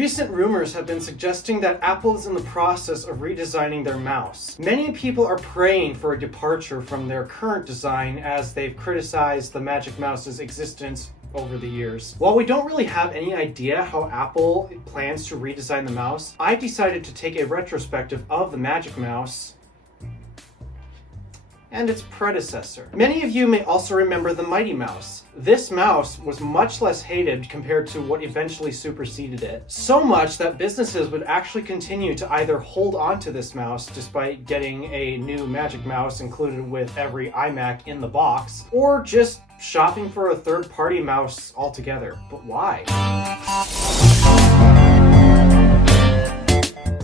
Recent rumors have been suggesting that Apple is in the process of redesigning their mouse. Many people are praying for a departure from their current design as they've criticized the Magic Mouse's existence over the years. While we don't really have any idea how Apple plans to redesign the mouse, I decided to take a retrospective of the Magic Mouse and its predecessor. Many of you may also remember the Mighty Mouse. This mouse was much less hated compared to what eventually superseded it. So much that businesses would actually continue to either hold on to this mouse despite getting a new Magic Mouse included with every iMac in the box, or just shopping for a third-party mouse altogether. But why?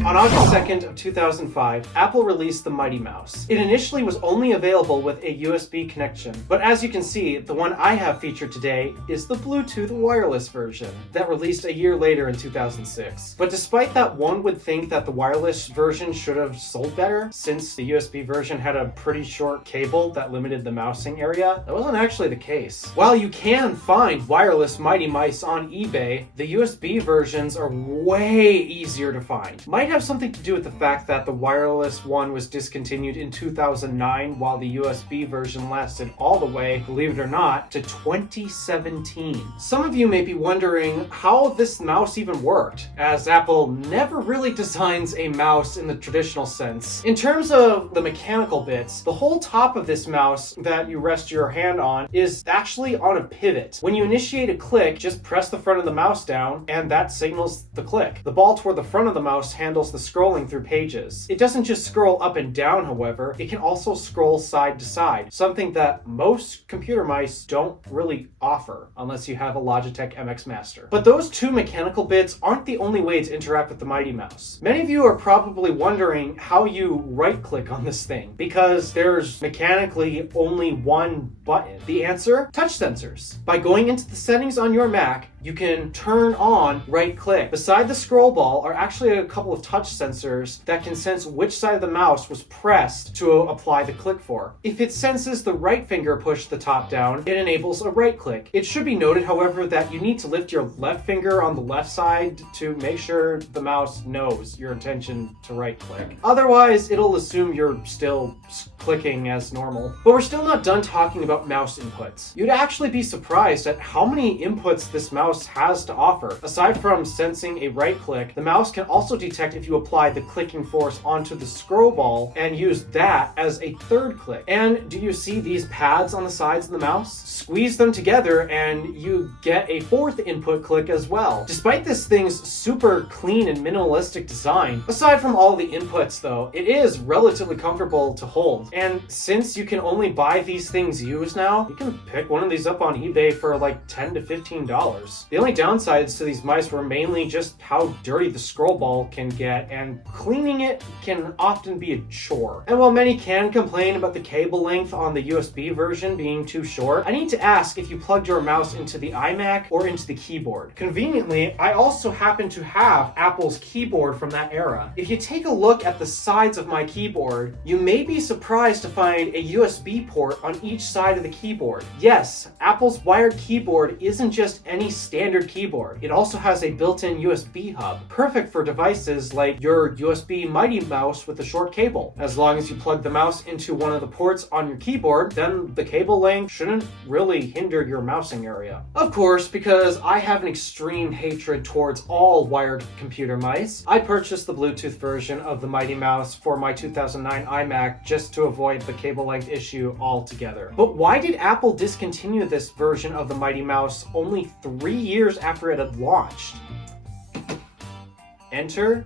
On August 2nd of 2005, Apple released the Mighty Mouse. It initially was only available with a USB connection, but as you can see, the one I have featured today is the Bluetooth wireless version that released a year later in 2006. But despite that, one would think that the wireless version should have sold better, since the USB version had a pretty short cable that limited the mousing area. That wasn't actually the case. While you can find wireless Mighty Mice on eBay, the USB versions are way easier to find. Might have something to do with the fact that the wireless one was discontinued in 2009 while the USB version lasted all the way, believe it or not, to 2017. Some of you may be wondering how this mouse even worked, as Apple never really designs a mouse in the traditional sense. In terms of the mechanical bits, the whole top of this mouse that you rest your hand on is actually on a pivot. When you initiate a click, just press the front of the mouse down and that signals the click. The ball toward the front of the mouse handles the scrolling through pages. It doesn't just scroll up and down, however, it can also scroll side to side, something that most computer mice don't really offer, unless you have a Logitech MX Master. But those two mechanical bits aren't the only way to interact with the Mighty Mouse. Many of you are probably wondering how you right-click on this thing, because there's mechanically only one button. The answer? Touch sensors. By going into the settings on your Mac, you can turn on right-click. Beside the scroll ball are actually a couple of touch sensors that can sense which side of the mouse was pressed to apply the click for. If it senses the right finger push the top down, it enables a right click. It should be noted, however, that you need to lift your left finger on the left side to make sure the mouse knows your intention to right click. Otherwise, it'll assume you're still clicking as normal. But we're still not done talking about mouse inputs. You'd actually be surprised at how many inputs this mouse has to offer. Aside from sensing a right click, the mouse can also detect if you apply the clicking force onto the scroll ball and use that as a third click. And do you see these pads on the sides of the mouse? Squeeze them together and you get a fourth input click as well. Despite this thing's super clean and minimalistic design, aside from all the inputs though, it is relatively comfortable to hold. And since you can only buy these things used now, you can pick one of these up on eBay for like $10 to $15. The only downsides to these mice were mainly just how dirty the scroll ball can get, and cleaning it can often be a chore. And while many can complain about the cable length on the USB version being too short, I need to ask if you plugged your mouse into the iMac or into the keyboard. Conveniently, I also happen to have Apple's keyboard from that era. If you take a look at the sides of my keyboard, you may be surprised to find a USB port on each side of the keyboard. Yes, Apple's wired keyboard isn't just any standard keyboard. It also has a built-in USB hub, perfect for devices like your USB Mighty Mouse with a short cable. As long as you plug the mouse into one of the ports on your keyboard, then the cable length shouldn't really hinder your mousing area. Of course, because I have an extreme hatred towards all wired computer mice, I purchased the Bluetooth version of the Mighty Mouse for my 2009 iMac just to avoid the cable length issue altogether. But why did Apple discontinue this version of the Mighty Mouse only 3 years after it had launched? Enter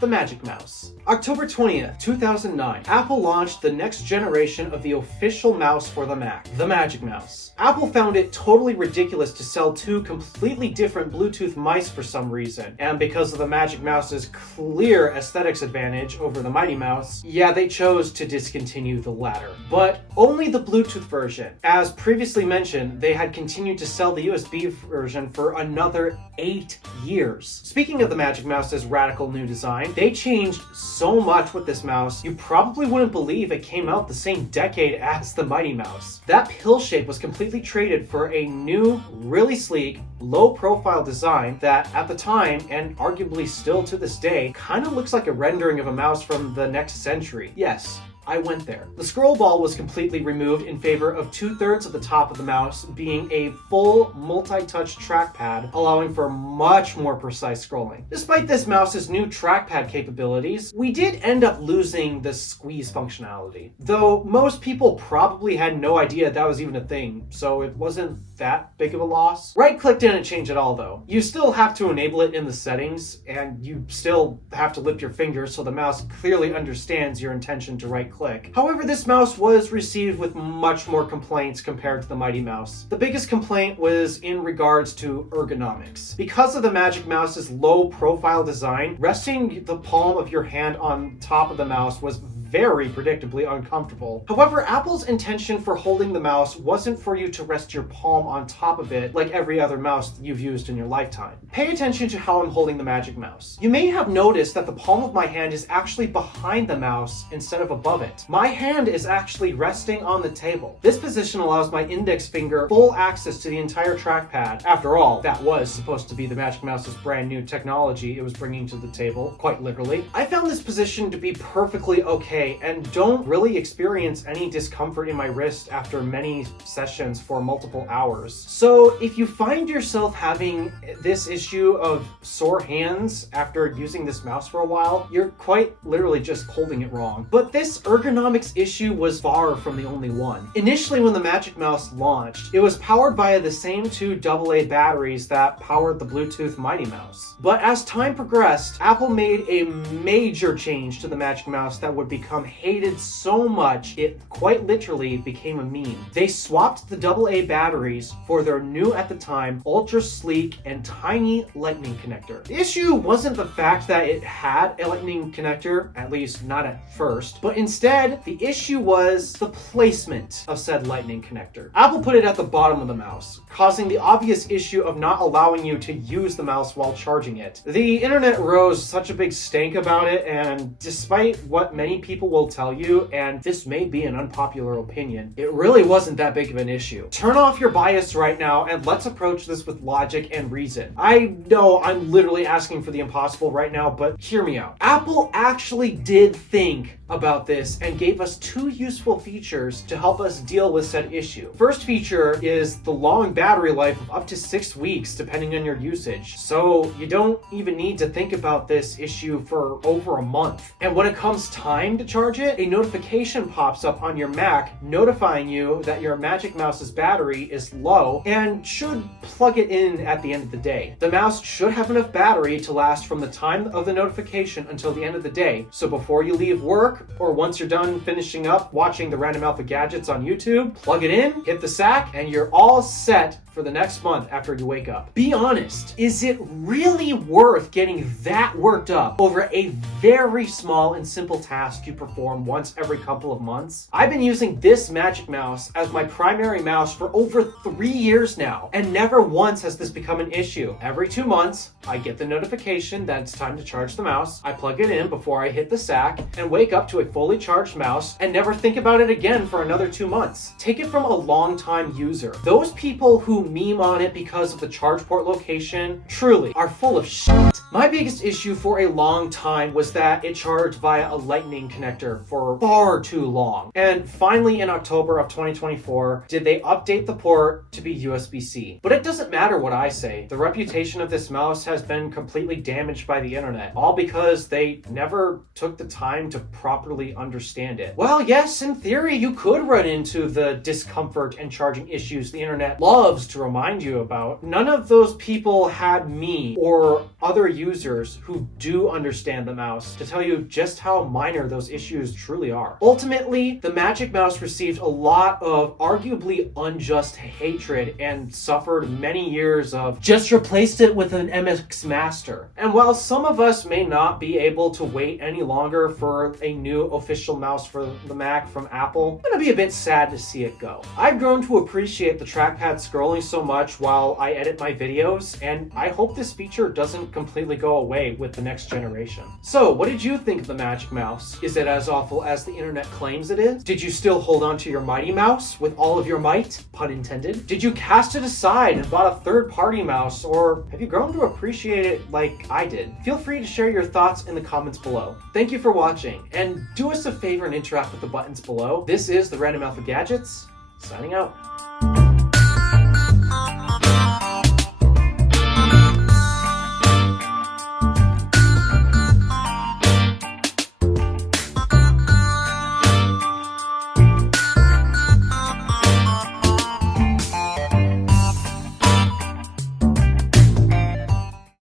the Magic Mouse. October 20th, 2009, Apple launched the next generation of the official mouse for the Mac, the Magic Mouse. Apple found it totally ridiculous to sell two completely different Bluetooth mice for some reason, and because of the Magic Mouse's clear aesthetics advantage over the Mighty Mouse, yeah, they chose to discontinue the latter. But only the Bluetooth version. As previously mentioned, they had continued to sell the USB version for another 8 years. Speaking of the Magic Mouse's radical new design, time, they changed so much with this mouse, you probably wouldn't believe it came out the same decade as the Mighty Mouse. That pill shape was completely traded for a new, really sleek, low-profile design that at the time, and arguably still to this day, kind of looks like a rendering of a mouse from the next century. Yes, I went there. The scroll ball was completely removed in favor of 2/3 of the top of the mouse being a full multi-touch trackpad, allowing for much more precise scrolling. Despite this mouse's new trackpad capabilities, we did end up losing the squeeze functionality. Though most people probably had no idea that was even a thing, so it wasn't that big of a loss. Right-click didn't change at all though. You still have to enable it in the settings, and you still have to lift your finger so the mouse clearly understands your intention to right-click. However, this mouse was received with much more complaints compared to the Mighty Mouse. The biggest complaint was in regards to ergonomics. Because of the Magic Mouse's low-profile design, resting the palm of your hand on top of the mouse was very predictably uncomfortable. However, Apple's intention for holding the mouse wasn't for you to rest your palm on top of it like every other mouse you've used in your lifetime. Pay attention to how I'm holding the Magic Mouse. You may have noticed that the palm of my hand is actually behind the mouse instead of above it. My hand is actually resting on the table. This position allows my index finger full access to the entire trackpad. After all, that was supposed to be the Magic Mouse's brand new technology it was bringing to the table, quite literally. I found this position to be perfectly okay and don't really experience any discomfort in my wrist after many sessions for multiple hours. So if you find yourself having this issue of sore hands after using this mouse for a while, you're quite literally just holding it wrong. But this ergonomics issue was far from the only one. Initially, when the Magic Mouse launched, it was powered via the same two AA batteries that powered the Bluetooth Mighty Mouse. But as time progressed, Apple made a major change to the Magic Mouse that would become hated so much it quite literally became a meme. They swapped the AA batteries for their new, at the time, ultra sleek and tiny lightning connector. The issue wasn't the fact that it had a lightning connector, at least not at first, but instead the issue was the placement of said lightning connector. Apple put it at the bottom of the mouse, causing the obvious issue of not allowing you to use the mouse while charging it. The internet rose such a big stank about it, and despite what many people will tell you, and this may be an unpopular opinion, it really wasn't that big of an issue. Turn off your bias right now and let's approach this with logic and reason. I know I'm literally asking for the impossible right now, but hear me out. Apple actually did think about this and gave us two useful features to help us deal with said issue. First feature is the long battery life of up to 6 weeks depending on your usage, so you don't even need to think about this issue for over a month. And when it comes time to charge it, a notification pops up on your Mac notifying you that your Magic Mouse's battery is low and should plug it in at the end of the day. The mouse should have enough battery to last from the time of the notification until the end of the day, so before you leave work or once you're done finishing up watching the Random Alpha Gadgets on YouTube, plug it in, hit the sack, and you're all set for the next month after you wake up. Be honest, is it really worth getting that worked up over a very small and simple task you perform once every couple of months? I've been using this Magic Mouse as my primary mouse for over 3 years now, and never once has this become an issue. Every 2 months, I get the notification that it's time to charge the mouse, I plug it in before I hit the sack, and wake up to a fully charged mouse and never think about it again for another 2 months. Take it from a long-time user. Those people who meme on it because of the charge port location truly are full of shit. My biggest issue for a long time was that it charged via a lightning connector for far too long. And finally in October of 2024, did they update the port to be USB-C. But it doesn't matter what I say. The reputation of this mouse has been completely damaged by the internet, all because they never took the time to properly understand it. Well, yes, in theory, you could run into the discomfort and charging issues the internet loves to remind you about. None of those people had me or other users who do understand the mouse to tell you just how minor those those issues truly are. Ultimately, the Magic Mouse received a lot of arguably unjust hatred and suffered many years of just replaced it with an MX Master. And while some of us may not be able to wait any longer for a new official mouse for the Mac from Apple, I'm gonna be a bit sad to see it go. I've grown to appreciate the trackpad scrolling so much while I edit my videos, and I hope this feature doesn't completely go away with the next generation. So, what did you think of the Magic Mouse? Is it as awful as the internet claims it is? Did you still hold on to your Mighty Mouse with all of your might? Pun intended. Did you cast it aside and bought a third-party mouse, or have you grown to appreciate it like I did? Feel free to share your thoughts in the comments below. Thank you for watching, and do us a favor and interact with the buttons below. This is the Random Alpha Gadgets, signing out.